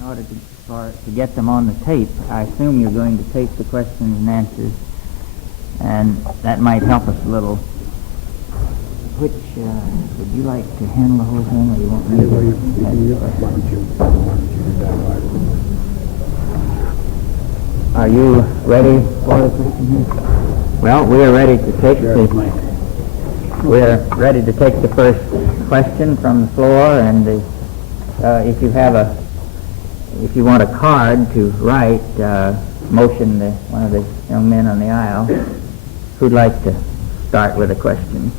In order to get them on the tape, I assume you're going to tape the questions and answers, and that might help us a little. Which would you like to handle the whole thing, or you want me to? Why don't you do that? Are you ready for the question here? Well, we are ready to take we're ready to take the first question from the floor, and if you want a card to write, motion one of the young men on the aisle. Who'd like to start with a question?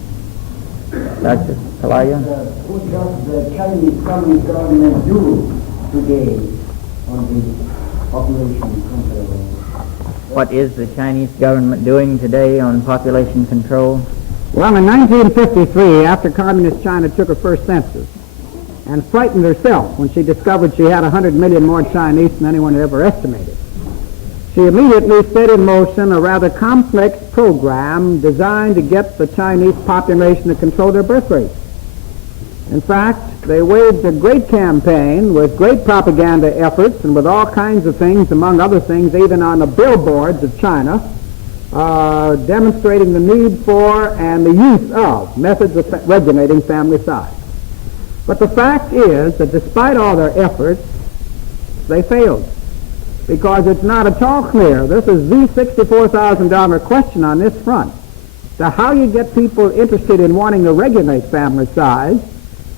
Dr. Kalaya? What does the Chinese Communist government do today on the population control? What is the Chinese government doing today on population control? Well, in 1953, after Communist China took her first census and frightened herself when she discovered she had 100 million more Chinese than anyone had ever estimated, she immediately set in motion a rather complex program designed to get the Chinese population to control their birth rate. In fact, they waged a great campaign with great propaganda efforts and with all kinds of things, among other things, even on the billboards of China, demonstrating the need for and the use of methods of regulating family size. But the fact is that despite all their efforts, they failed, because it's not at all clear. This is the $64,000 question on this front. So how you get people interested in wanting to regulate family size,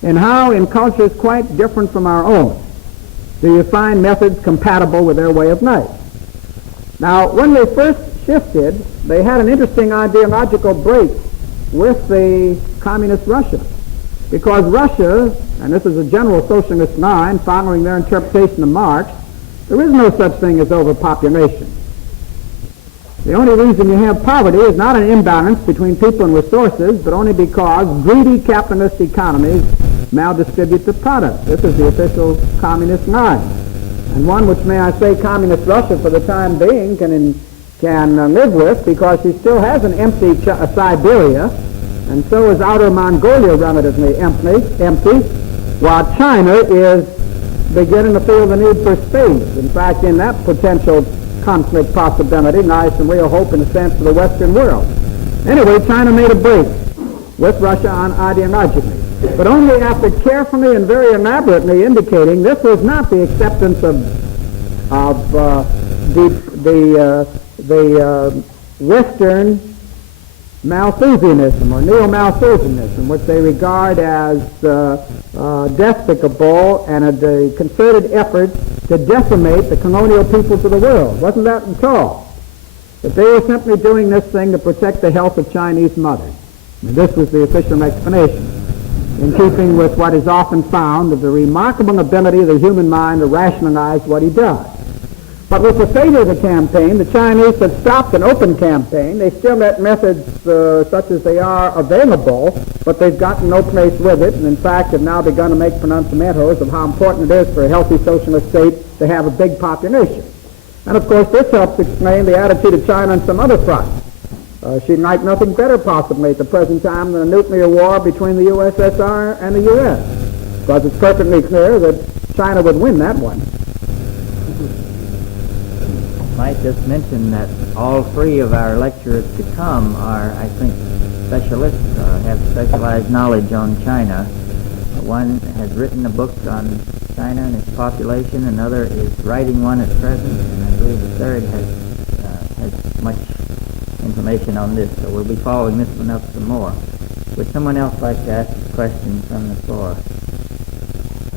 and how in cultures quite different from our own do you find methods compatible with their way of life. Now, when they first shifted, they had an interesting ideological break with the communist Russia, because Russia, and this is a general socialist line following their interpretation of Marx, there is no such thing as overpopulation. The only reason you have poverty is not an imbalance between people and resources, but only because greedy capitalist economies maldistribute the product. This is the official communist line, and one which, may I say, communist Russia for the time being can live with, because she still has an empty Siberia, and so is Outer Mongolia relatively empty, while China is beginning to feel the need for space. In fact, in that potential conflict possibility lies some real hope in a sense for the Western world. Anyway, China made a break with Russia on ideologically, but only after carefully and very elaborately indicating this was not the acceptance of the Western Malthusianism or neo-Malthusianism, which they regard as despicable and a concerted effort to decimate the colonial peoples of the world. Wasn't that at all? That they were simply doing this thing to protect the health of Chinese mothers. And this was the official explanation, in keeping with what is often found of the remarkable ability of the human mind to rationalize what he does. But with the failure of the campaign, the Chinese have stopped an open campaign. They still let methods such as they are available, but they've gotten no place with it, and in fact have now begun to make pronunciamentos of how important it is for a healthy socialist state to have a big population. And of course this helps explain the attitude of China on some other fronts. She'd like nothing better possibly at the present time than a nuclear war between the USSR and the US, because it's perfectly clear that China would win that one. Might just mention that all three of our lecturers to come are, I think, specialists, have specialized knowledge on China. One has written a book on China and its population, another is writing one at present, and I believe the third has much information on this, so we'll be following this one up some more. Would someone else like to ask a question from the floor?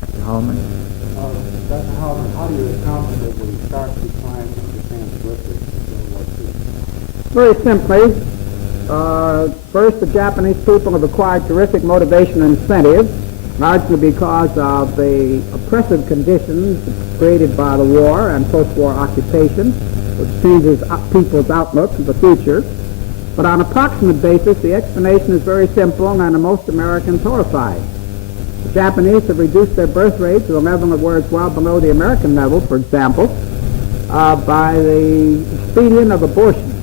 Dr. Hallman? Dr. Hauser, how do you account for the sharp decline in Japan's birth rate? Very simply, first, the Japanese people have acquired terrific motivation and incentives, largely because of the oppressive conditions created by the war and post-war occupation, which changes people's outlook for the future. But on an approximate basis, the explanation is very simple, and most Americans horrified. The Japanese have reduced their birth rate to a level where it's well below the American level, for example, by the expedient of abortion.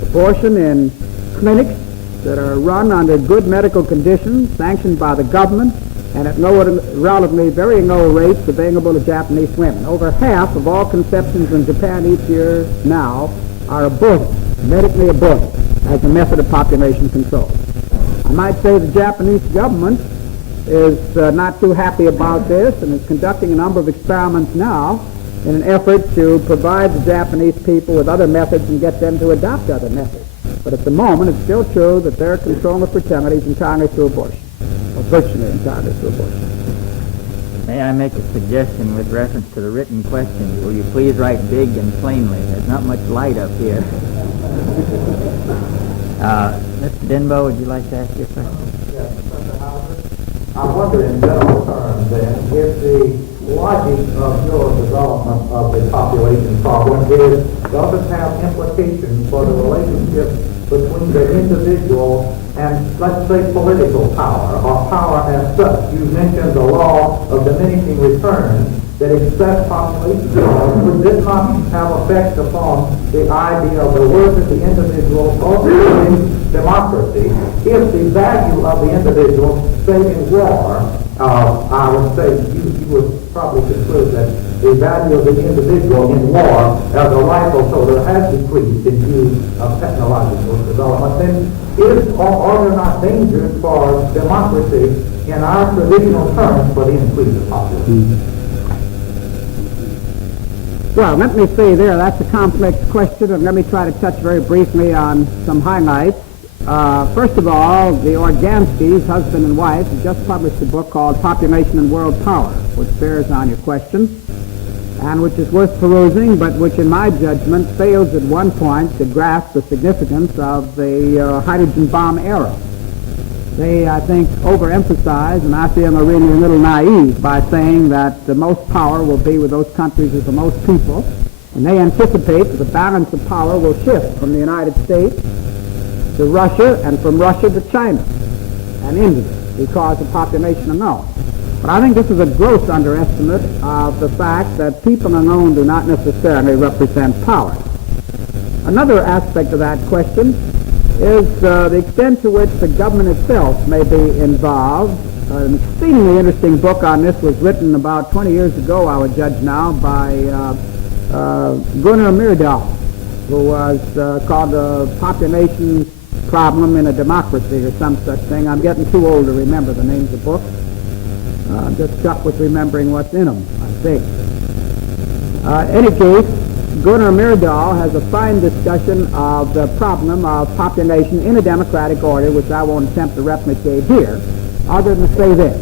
Abortion in clinics that are run under good medical conditions, sanctioned by the government, and at relatively very low rates available to Japanese women. Over half of all conceptions in Japan each year now are aborted, medically aborted, as a method of population control. I might say the Japanese government is not too happy about this and is conducting a number of experiments now in an effort to provide the Japanese people with other methods and get them to adopt other methods. But at the moment, it's still true that their control of fertility is entirely through abortion, or virtually entirely through abortion. May I make a suggestion with reference to the written questions? Will you please write big and plainly? There's not much light up here. Mr. Denbo, would you like to ask your question? Yes, Mr. Hauser. I wonder in general terms then, if the logic of your development of the population problem does it have implications for the relationship between the individual and, let's say, political power, or power as such? You mentioned the law of diminishing returns that excess population growth. Would this not have effect upon the idea of the worth of the individual or democracy if the value of the individual, say in war, I would say you would probably conclude that the value of the individual in war as a rifle soldier has decreased in view of technological development. Then are there not dangers for democracy in our traditional terms for the increase of population? Well, let me say that's a complex question, and let me try to touch very briefly on some highlights. First of all, the Organskys, husband and wife, have just published a book called Population and World Power, which bears on your question, and which is worth perusing, but which in my judgment fails at one point to grasp the significance of the hydrogen bomb era. They, I think, overemphasize, and I feel they're really a little naive by saying that the most power will be with those countries with the most people, and they anticipate that the balance of power will shift from the United States to Russia and from Russia to China and India because the population alone. But I think this is a gross underestimate of the fact that people alone do not necessarily represent power. Another aspect of that question is the extent to which the government itself may be involved. An exceedingly interesting book on this was written about 20 years ago, I would judge now, by Gunnar Myrdal, who was called The Population Problem in a Democracy or some such thing. I'm getting too old to remember the names of books. I'm just stuck with remembering what's in them, I think. Any case, Gunnar Myrdal has a fine discussion of the problem of population in a democratic order, which I won't attempt to replicate here, other than to say this,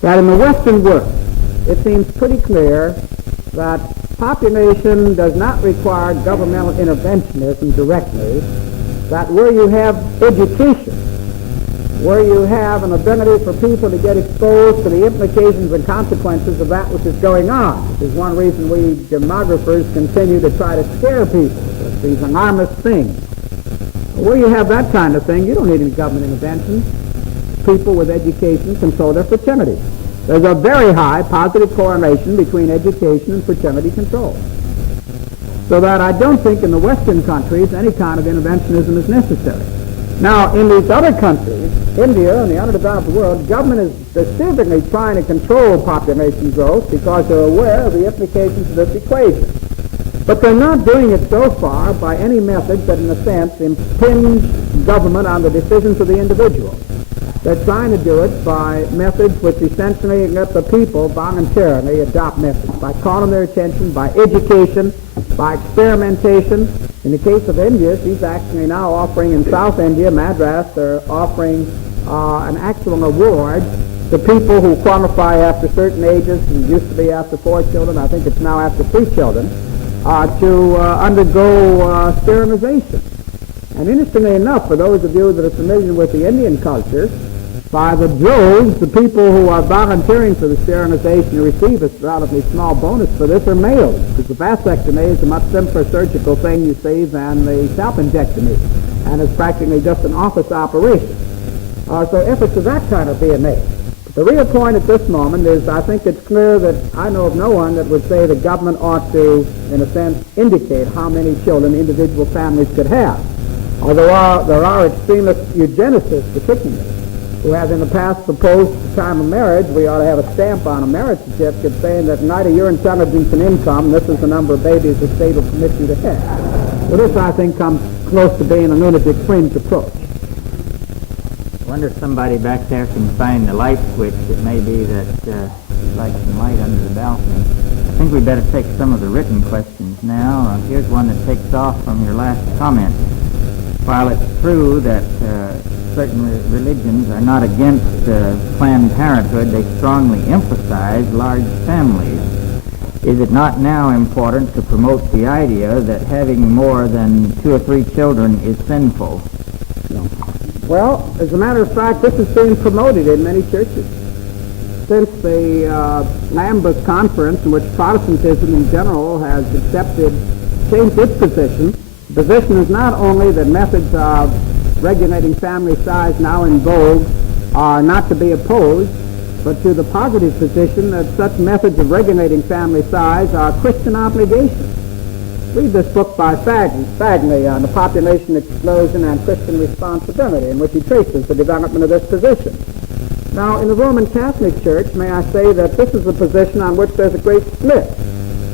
that in the Western world, it seems pretty clear that population does not require governmental interventionism directly, that where you have education, where you have an ability for people to get exposed to the implications and consequences of that which is going on, which is one reason we demographers continue to try to scare people with these enormous things. Where you have that kind of thing, you don't need any government intervention. People with education control their fertility. There's a very high positive correlation between education and fertility control. So that I don't think in the Western countries any kind of interventionism is necessary. Now, in these other countries, India and the underdeveloped world, government is specifically trying to control population growth because they're aware of the implications of this equation. But they're not doing it so far by any methods that, in a sense, impinge government on the decisions of the individual. They're trying to do it by methods which essentially let the people voluntarily adopt methods, by calling their attention, by education, by experimentation. In the case of India, she's actually now offering in South India, Madras, they're offering an actual award to people who qualify after certain ages, and used to be after 4 children, I think it's now after 3 children, to undergo sterilization. And interestingly enough, for those of you that are familiar with the Indian culture, by the droves, the people who are volunteering for the sterilization to receive a relatively small bonus for this are males, because the vasectomy is a much simpler surgical thing, you see, than the scalpectomy, and it's practically just an office operation. So efforts of that kind are being made. But the real point at this moment is I think it's clear that I know of no one that would say the government ought to, in a sense, indicate how many children individual families could have. Although there are extremist eugenicists, particularly, who has in the past proposed at the time of marriage we ought to have a stamp on a marriage certificate saying that in light of your intelligence and income, this is the number of babies the state will permit you to have. Well, this, I think, comes close to being a lunatic fringe approach. I wonder if somebody back there can find the light switch. It may be that you'd like some light under the balcony. I think we better take some of the written questions now. Here's one that takes off from your last comment. While it's true that certain religions are not against Planned Parenthood, they strongly emphasize large families. Is it not now important to promote the idea that having more than 2 or 3 children is sinful? No. Well, as a matter of fact, this is being promoted in many churches. Since the Lambeth Conference, in which Protestantism in general has changed its position, the position is not only that methods of regulating family size now in vogue are not to be opposed, but to the positive position that such methods of regulating family size are Christian obligations. Read this book by Fagney on the population explosion and Christian responsibility, in which he traces the development of this position. Now, in the Roman Catholic Church, may I say that this is a position on which there's a great split.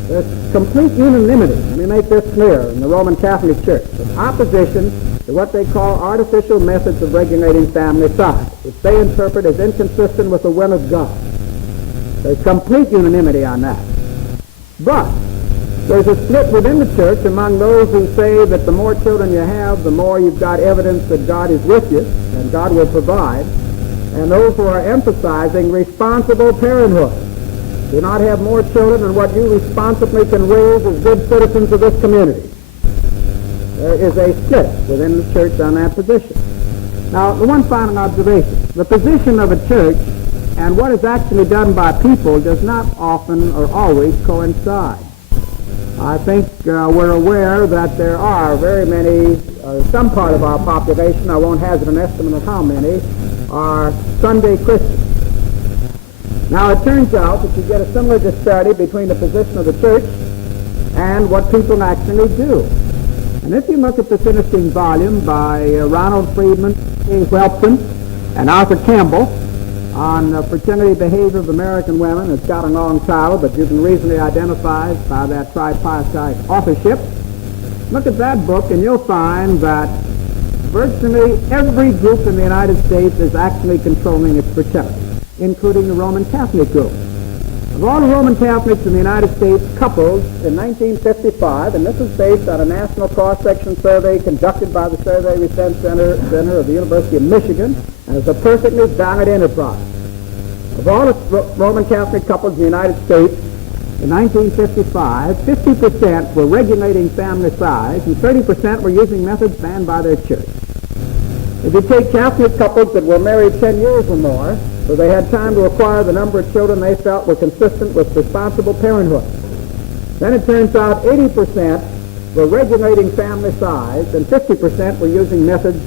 There's complete unanimity, let me make this clear, in the Roman Catholic Church, in opposition to what they call artificial methods of regulating family size, which they interpret as inconsistent with the will of God. There's complete unanimity on that. But there's a split within the church among those who say that the more children you have, the more you've got evidence that God is with you and God will provide, and those who are emphasizing responsible parenthood. Do not have more children than what you responsibly can raise as good citizens of this community. There is a split within the church on that position. Now, the one final observation. The position of a church and what is actually done by people does not often or always coincide. I think we're aware that there are very many, some part of our population, I won't hazard an estimate of how many, are Sunday Christians. Now, it turns out that you get a similar disparity between the position of the church and what people actually do. And if you look at this interesting volume by Ronald Friedman, A. Whelpton, and Arthur Campbell on fraternity behavior of American women, it's got a long title, but you can reasonably identify it by that tripartite authorship. Look at that book, and you'll find that virtually every group in the United States is actually controlling its fraternity, including the Roman Catholic group. Of all the Roman Catholics in the United States, couples in 1955, and this is based on a national cross-section survey conducted by the Survey Research Center of the University of Michigan, and it's a perfectly valid enterprise. Of all the Roman Catholic couples in the United States, in 1955, 50% were regulating family size, and 30% were using methods banned by their church. If you take Catholic couples that were married 10 years or more, so they had time to acquire the number of children they felt were consistent with responsible parenthood, then it turns out 80% were regulating family size and 50% were using methods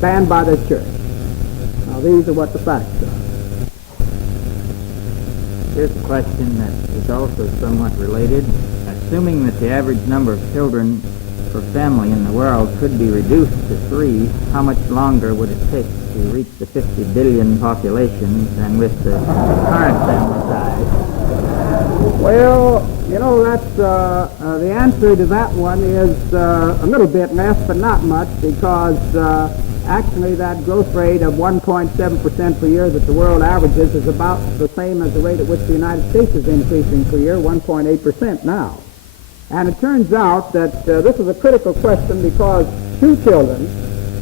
banned by their church. Now, these are what the facts are. Here's a question that is also somewhat related. Assuming that the average number of children per family in the world could be reduced to 3, how much longer would it take to reach the 50 billion population than with the current family size? Well, you know, that's the answer to that one is a little bit less, but not much, because actually that growth rate of 1.7% per year that the world averages is about the same as the rate at which the United States is increasing per year, 1.8% now. And it turns out that this is a critical question because 2 children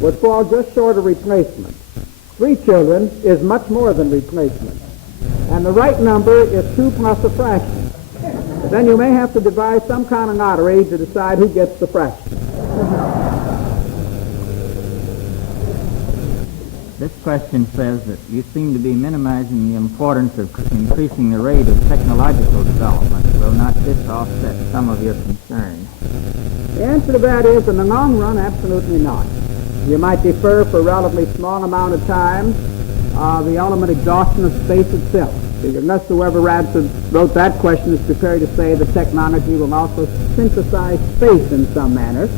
would fall just short of replacement. 3 children is much more than replacement. And the right number is 2 plus a fraction. But then you may have to devise some kind of lottery to decide who gets the fraction. This question says that you seem to be minimizing the importance of increasing the rate of technological development. Will not this offset some of your concern? The answer to that is, in the long run, absolutely not. You might defer for a relatively small amount of time the ultimate exhaustion of space itself. Unless whoever wrote that question is prepared to say that technology will also synthesize space in some manner,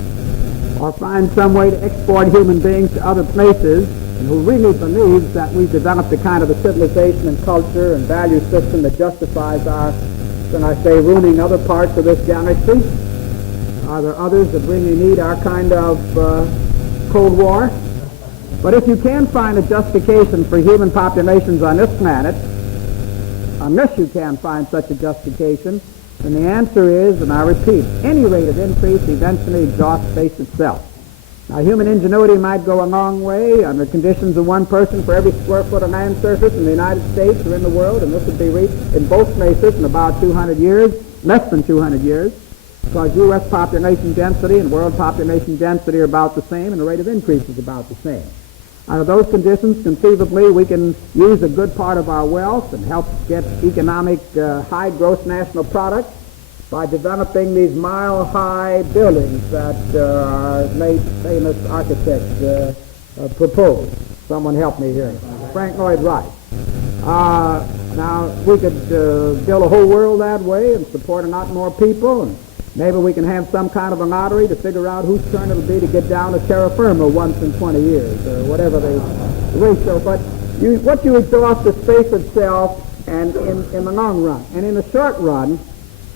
or find some way to export human beings to other places, and who really believes that we've developed a kind of a civilization and culture and value system that justifies our, can I say, ruining other parts of this galaxy? Are there others that really need our kind of Cold War? But if you can find a justification for human populations on this planet, unless you can find such a justification, then the answer is, and I repeat, any rate of increase eventually exhausts space itself. Now, human ingenuity might go a long way under conditions of one person for every square foot of land surface in the United States or in the world, and this would be reached in both places in about 200 years, less than 200 years, because U.S. population density and world population density are about the same, and the rate of increase is about the same. Under those conditions, conceivably, we can use a good part of our wealth and help get economic high gross national product by developing these mile-high buildings that our late famous architect proposed. Someone help me here. Frank Lloyd Wright. Now, we could build a whole world that way and support a lot more people, and maybe we can have some kind of a lottery to figure out whose turn it'll be to get down to terra firma once in 20 years, or whatever the ratio. But what you exhaust is space itself, and in the long run. And in the short run,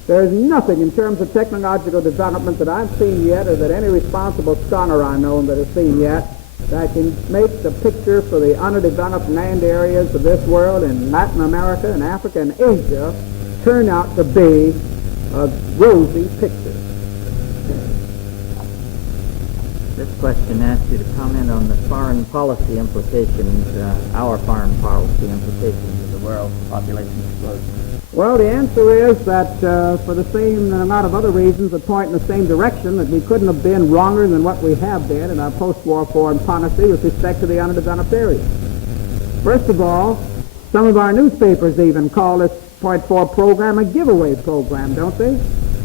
there's nothing in terms of technological development that I've seen yet, or that any responsible scholar I know that has seen yet, that can make the picture for the underdeveloped land areas of this world in Latin America and Africa and Asia turn out to be a rosy picture. This question asks you to comment on the foreign policy implications, our foreign policy implications of the world population explosion. Well, the answer is that for the same and a lot of other reasons that point in the same direction, that we couldn't have been wronger than what we have been in our post-war foreign policy with respect to the underdeveloped areas. First of all, some of our newspapers even call this Point 4 program a giveaway program, don't they?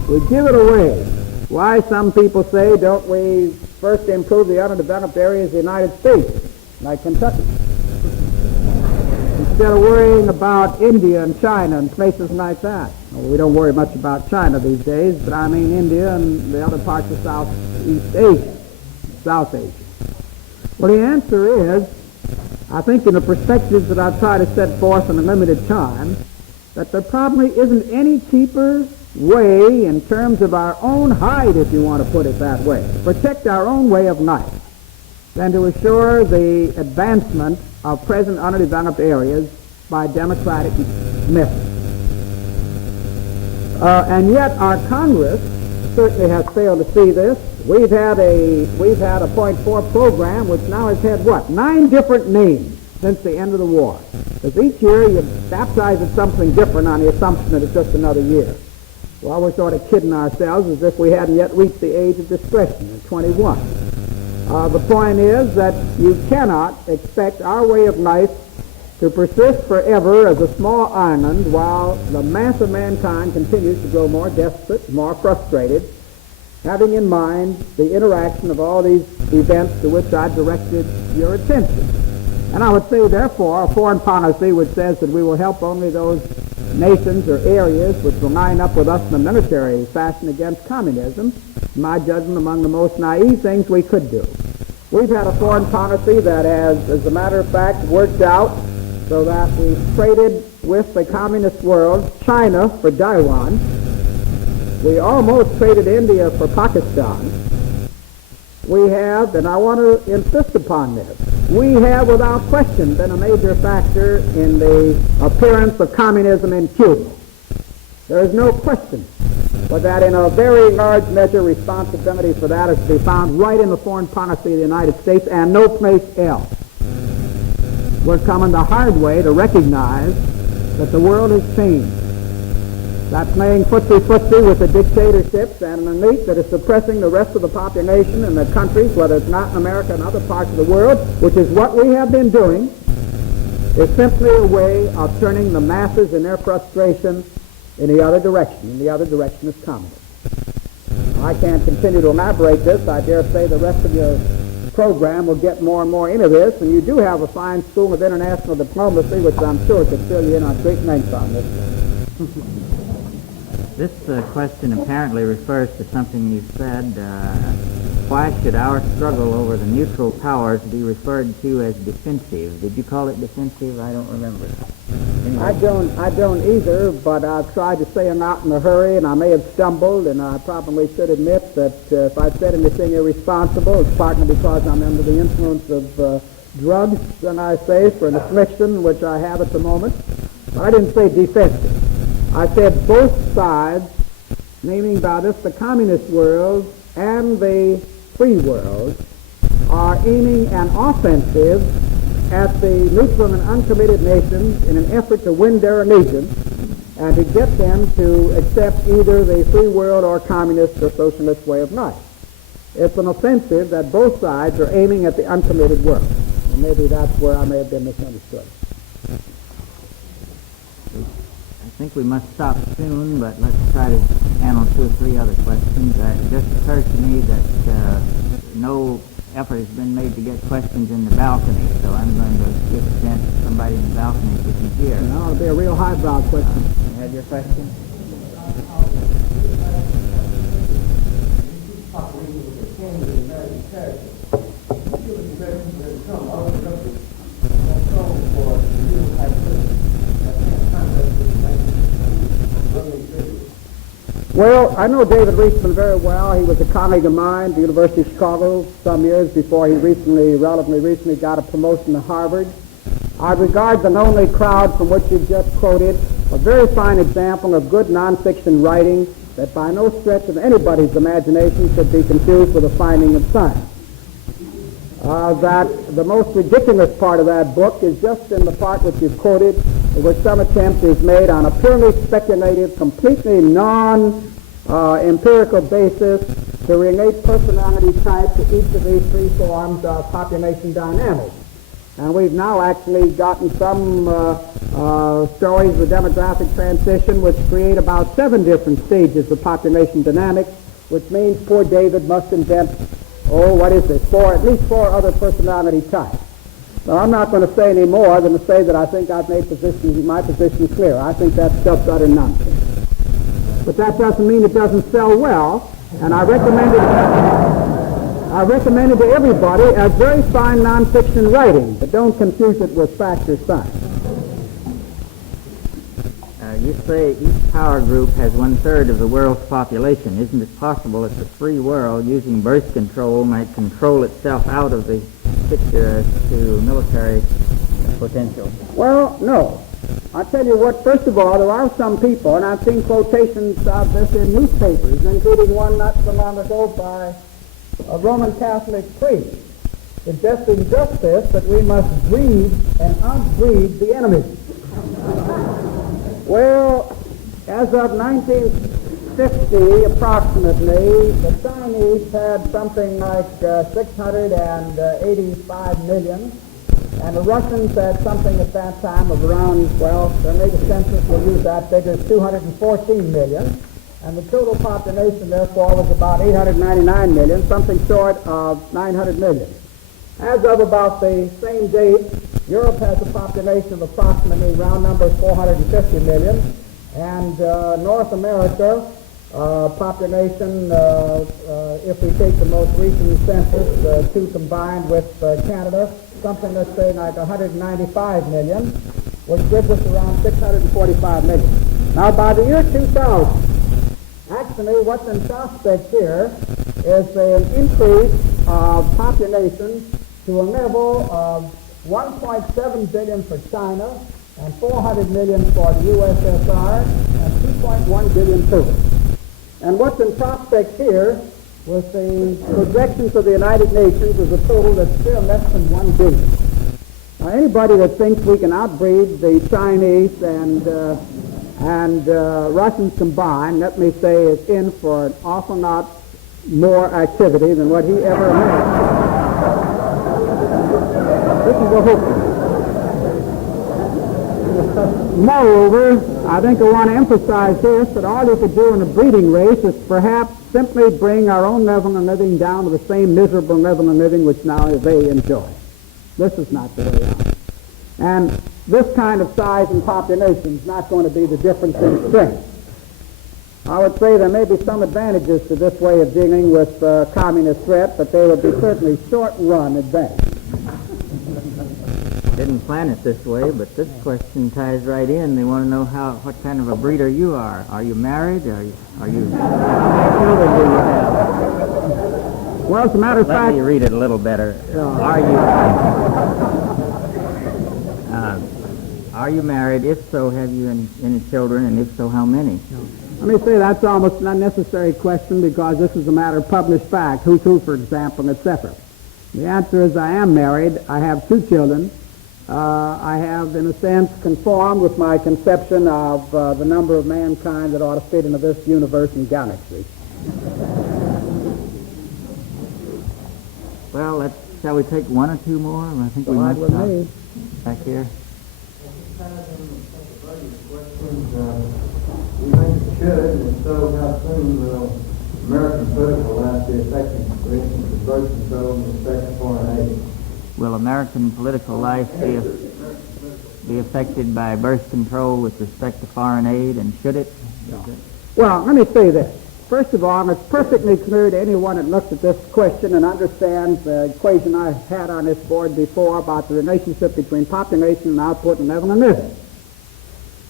We give it away. Why, some people say, don't we first improve the underdeveloped areas of the United States, like Kentucky? Instead of worrying about India and China and places like that. Well, we don't worry much about China these days, but I mean India and the other parts of Southeast Asia, South Asia. Well, the answer is, I think in the perspectives that I've tried to set forth in a limited time, that there probably isn't any cheaper way in terms of our own hide, if you want to put it that way, to protect our own way of life, than to assure the advancement of present underdeveloped areas by democratic methods. And yet our Congress certainly has failed to see this. We've had a Point 4 program which now has had, 9 different names since the end of the war. Because each year you baptize it something different on the assumption that it's just another year. Well, we're sort of kidding ourselves as if we hadn't yet reached the age of discretion at 21. The point is that you cannot expect our way of life to persist forever as a small island while the mass of mankind continues to grow more desperate, more frustrated, having in mind the interaction of all these events to which I directed your attention. And I would say, therefore, a foreign policy which says that we will help only those nations or areas which will line up with us in a military fashion against communism, in my judgment, among the most naive things we could do. We've had a foreign policy that has, as a matter of fact, worked out so that we've traded with the communist world China for Taiwan. We almost traded India for Pakistan. We have, and I want to insist upon this, we have without question been a major factor in the appearance of communism in Cuba. There is no question but that in a very large measure responsibility for that is to be found right in the foreign policy of the United States and no place else. We're coming the hard way to recognize that the world has changed. That playing footsie with the dictatorships and an elite that is suppressing the rest of the population in the countries, whether it's Latin America and other parts of the world, which is what we have been doing, is simply a way of turning the masses in their frustration in the other direction, and the other direction is communism. I can't continue to elaborate this. I dare say the rest of your program will get more and more into this, and you do have a fine school of international diplomacy, which I'm sure could fill you in on great length on this. This question apparently refers to something you said why should our struggle over the neutral powers be referred to as defensive? Did you call it defensive? I don't remember. I don't either, but I've tried to say I'm not in a hurry, and I may have stumbled, and I probably should admit that if I said anything irresponsible, it's partly because I'm under the influence of drugs, and I say, for an affliction, which I have at the moment. But I didn't say defensive. I said both sides, naming by this the communist world and the free world, are aiming an offensive at the neutral and uncommitted nations in an effort to win their allegiance and to get them to accept either the free world or communist or socialist way of life. It's an offensive that both sides are aiming at the uncommitted world. And maybe that's where I may have been misunderstood. I think we must stop soon, but let's try to handle 2 or 3 other questions. It just occurs to me that no effort has been made to get questions in the balcony, so I'm going to give a chance to somebody in the balcony if we can hear. Now, it'll be a real highbrow question. You had your question? Well, I know David Reisman very well. He was a colleague of mine at the University of Chicago some years before he relatively recently, got a promotion to Harvard. I regard the lonely crowd from which you just quoted a very fine example of good nonfiction writing that by no stretch of anybody's imagination should be confused with a finding of science. That the most ridiculous part of that book is just in the part which you quoted, in which some attempt is made on a purely speculative, completely non-empirical basis to relate personality type to each of these 3 forms of population dynamics. And we've now actually gotten some stories of demographic transition which create about 7 different stages of population dynamics, which means poor David must invent, at least 4 other personality types. Now, I'm not going to say any more than to say that I think I've made my position clear. I think that stuff's utter nonsense. But that doesn't mean it doesn't sell well, and I recommend it to everybody as very fine nonfiction writing, but don't confuse it with fact or science. You say each power group has 1/3 of the world's population. Isn't it possible that the free world, using birth control, might control itself out of the picture to military potential? Well, no. I'll tell you what, first of all, there are some people, and I've seen quotations of this in newspapers, including one not so long ago by a Roman Catholic priest, suggesting just this, that we must breed and outbreed the enemy. Well, as of 1950, approximately, the Chinese had something like 685 million, and the Russians had something at that time of around, their latest census will use that figure, 214 million, and the total population, therefore, was about 899 million, something short of 900 million. As of about the same date, Europe has a population of approximately, round numbers, 450 million, and North America, population, if we take the most recent census, 2 combined with Canada, something, let's say, like 195 million, which gives us around 645 million. Now, by the year 2000, actually, what's in prospect here is an increase of population to a level of 1.7 billion for China and 400 million for the USSR and 2.1 billion total. And what's in prospect here with the projections of the United Nations is a total that's still less than 1 billion. Now, anybody that thinks we can outbreed the Chinese and Russians combined, let me say, is in for an awful lot more activity than what he ever imagined. This is a hope. Moreover, I think I want to emphasize this, that all you could do in a breeding race is perhaps simply bring our own level of living down to the same miserable level of living which now they enjoy. This is not the way out. And this kind of size and population is not going to be the difference in strength. I would say there may be some advantages to this way of dealing with communist threat, but they would be certainly short-run advantages. Didn't plan it this way, but this question ties right in. They want to know what kind of a breeder you are. Are you married? Are you? How many children do you have? Well, as a matter of Let fact, me read it a little better. Are you married? If so, have you any children? And if so, how many? let me say that's almost an unnecessary question because this is a matter of published fact. Who's who, for example, etc. The answer is I am married. I have 2 children. I have, in a sense, conformed with my conception of the number of mankind that ought to fit into this universe and galaxy. Well, shall we take 1 or 2 more? I think we All right must with stop me. back here. We think it should, and so how soon will American political life be affected, for instance, the birth control and respect for foreign aid? Will American political life be affected by birth control with respect to foreign aid, and should it? Well, let me say this. First of all, it's perfectly clear to anyone that looks at this question and understands the equation I had on this board before about the relationship between population and output and level and living,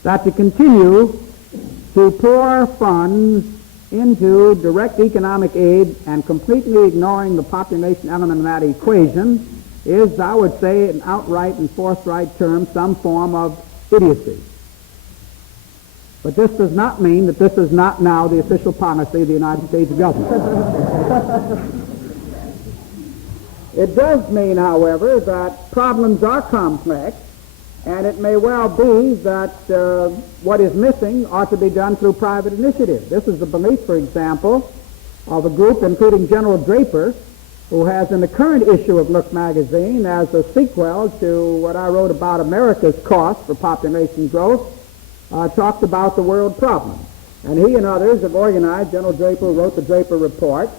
that to continue to pour funds into direct economic aid and completely ignoring the population element in that equation is, I would say, in outright and forthright terms, some form of idiocy. But this does not mean that this is not now the official policy of the United States government. It does mean, however, that problems are complex, and it may well be that what is missing ought to be done through private initiative. This is the belief, for example, of a group including General Draper, who has in the current issue of Look magazine, as a sequel to what I wrote about America's cost for population growth, talked about the world problem. And he and others have organized, General Draper wrote the Draper Report,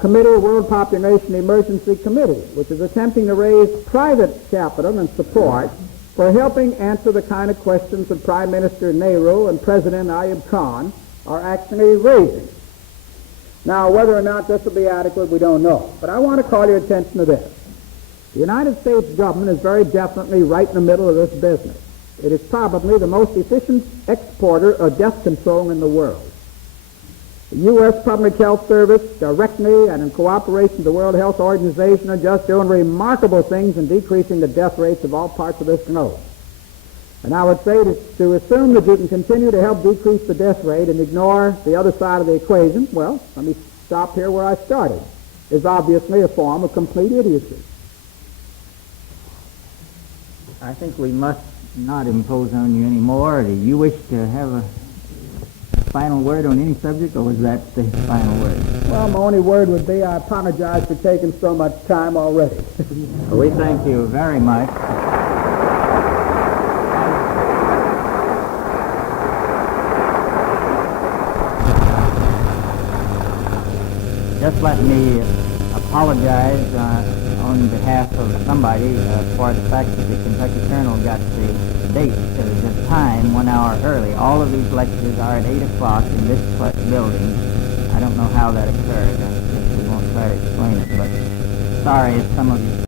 Committee, World Population Emergency Committee, which is attempting to raise private capital and support for helping answer the kind of questions that Prime Minister Nehru and President Ayub Khan are actually raising. Now, whether or not this will be adequate, we don't know. But I want to call your attention to this. The United States government is very definitely right in the middle of this business. It is probably the most efficient exporter of death control in the world. The U.S. Public Health Service, directly and in cooperation with the World Health Organization, are just doing remarkable things in decreasing the death rates of all parts of this globe. And I would say to assume that you can continue to help decrease the death rate and ignore the other side of the equation, well, let me stop here where I started, is obviously a form of complete idiocy. I think we must not impose on you anymore. Do you wish to have a final word on any subject, or was that the final word? Well, my only word would be I apologize for taking so much time already. Well, we thank you very much. Just let me apologize on behalf of somebody for the fact that the Kentucky Journal got the date, the time 1 hour early. All of these lectures are at 8 o'clock in this building. I don't know how that occurred. I guess we won't try to explain it, but sorry if some of you